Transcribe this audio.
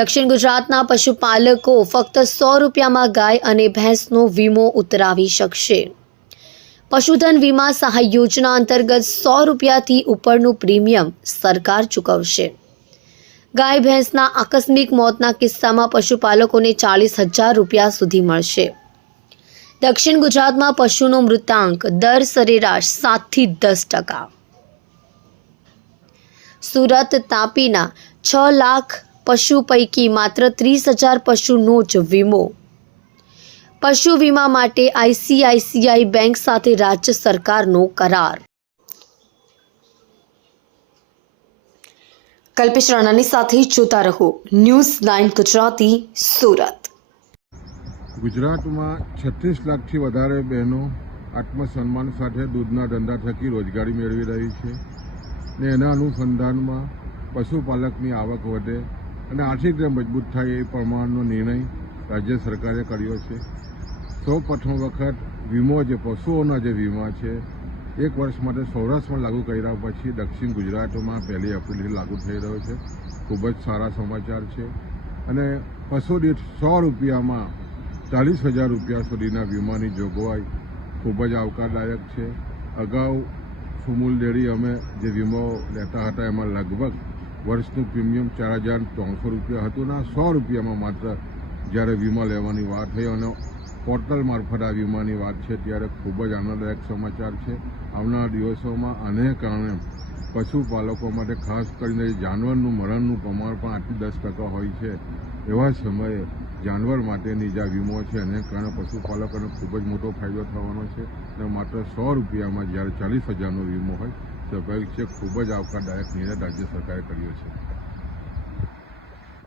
દક્ષિણ ગુજરાતના પશુપાલકો ફક્ત 100 રૂપિયામાં ગાય અને ભેંસનો વીમો ઉતરાવી શકશે। પશુધન વીમા સહાય યોજના અંતર્ગત 100 રૂપિયાથી ઉપરનું પ્રીમિયમ સરકાર ચૂકવશે। ગાય ભેંસના આકસ્મિક મોતના કિસ્સામાં પશુપાલકોને 40,000 રૂપિયા સુધી મળશે। દક્ષિણ ગુજરાતમાં પશુનો મૃતાંક દર સરેરાશ 7 થી 10%। સુરત તાપીના 6 લાખ પશુ પૈકી માત્ર 30,000 પશુનો જ વીમો। પશુ વીમા માટે ICICI બેંક સાથે રાજ્ય સરકારનો કરાર। કલ્પેશ રાણાની સાથે જોતા રહો ન્યૂઝ 9 ગુજરાતી સુરત। ગુજરાતમાં 36 લાખથી વધારે બહેનો આત્મસન્માન સાથે દૂધના ધંધા થકી રોજગારી મેળવી રહી છે ને એના અનુસંધાનમાં પશુપાલકની આવક વધે અને આર્થિક રીતે મજબૂત થાય એ પ્રમાણનો નિર્ણય રાજ્ય સરકારે કર્યો છે। સૌ પ્રથમ વખત વીમો જે પશુઓના જે વીમા છે 1 વર્ષ માટે સૌરાષ્ટ્રમાં લાગુ કર્યા પછી દક્ષિણ ગુજરાતમાં 1 એપ્રિલથી લાગુ થઈ રહ્યો છે। ખૂબ જ સારા સમાચાર છે અને પશુ દીઠ 100 રૂપિયામાં 40,000 રૂપિયા સુધીના વીમાની જોગવાઈ ખૂબ જ આવકારદાયક છે। અગાઉ સુમૂલ ડેરી અમે જે વીમો લેતા હતા એમાં લગભગ વર્ષનું પ્રીમિયમ 4,300 રૂપિયા હતું ને 100 રૂપિયામાં માત્ર જ્યારે વીમા લેવાની વાત થઈ અને પોર્ટલ મારફત આ વીમાની વાત છે ત્યારે ખૂબ જ આનંદદાયક સમાચાર છે। આવનારા દિવસોમાં આને કારણે પશુપાલકો માટે ખાસ કરીને જાનવરનું મરણનું પ્રમાણ પણ 8-10% હોય છે એવા સમયે જાનવર માટેની જે વીમો છે એને કારણે પશુપાલકોને ખૂબ જ મોટો ફાયદો થવાનો છે અને માત્ર 100 રૂપિયામાં જ્યારે 40,000નો વીમો હોય સ્વાભાવિક છે ખૂબ જ આવકારદાયક નિર્ણય રાજ્ય સરકારે કર્યો છે।